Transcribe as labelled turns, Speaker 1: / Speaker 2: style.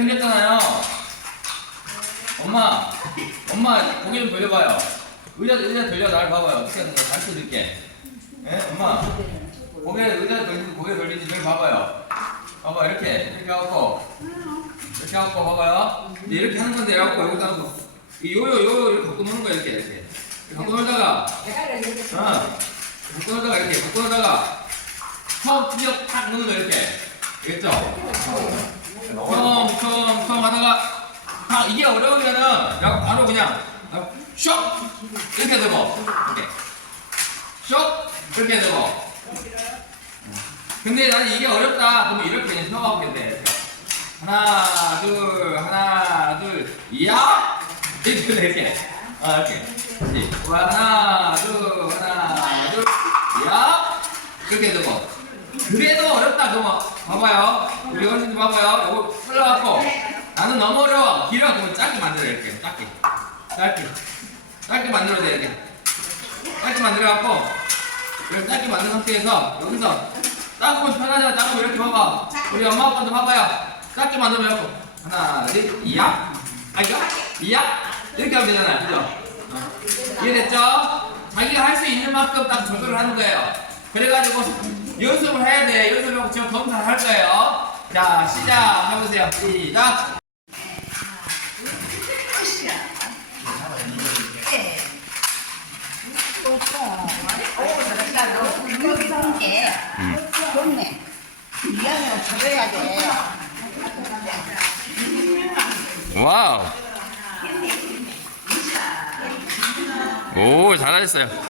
Speaker 1: 생겼잖아요. 엄마, 엄마 고개 좀 돌려봐요. 의자 의자 돌려 날 봐봐요. 어떻게 하는 거잘 드릴게. 예, 엄마. 고개 의자 돌리지 고개 돌리지 저기 봐봐요. 봐봐 이렇게 이렇게 하고 이렇게 하고 봐봐요. 이제 이렇게 하는 건데 이래갖고 여기다 하고 이 요요 요요 이렇게 갖고 노는 거야 이렇게 이렇게 갖고 놀다가 어 갖고 놀다가 이렇게 갖고 놀다가 처음 투력 탁 넣는 거 이렇게 알겠죠? 하다가 아, 이게 어려우면은 야, 바로 그냥 쇽! 이렇게 되고. 이렇게 쇽! 이렇게 되고. 근데 나는 이게 어렵다. 그러면 이렇게 그냥 이렇게. 하나 둘 하나 둘 이야! 이렇게 돼, 이렇게. 아 이렇게. 그렇지. 하나 둘 하나 둘 이야! 이렇게 되고. 그래도 어렵다. 그러면 봐봐요. 우리 어른들 봐봐요. 요거 흘러갖고. 나는 너무 어려워 길어 그러면 짧게 만들어 이렇게 짧게. 짧게. 짧게 만들어야 돼 이렇게. 짧게 만들어갖고 이렇게 짧게 만든 상태에서 여기서 닦으면 편하잖아. 닦으면 이렇게 봐봐 우리 엄마 아빠도 봐봐요. 짧게 만들면 이렇게 하나 둘 이야. 아이가 이야? 이렇게 하면 되잖아요. 그죠? 어. 이해됐죠? 자기가 할 수 있는 만큼 딱 조절을 하는 거예요. 그래가지고 연습을 해야 돼. 연습하고 지금 검사를 할 거예요. 자 시작! 해보세요. 시작
Speaker 2: 돼.
Speaker 1: 와우 오 잘하셨어요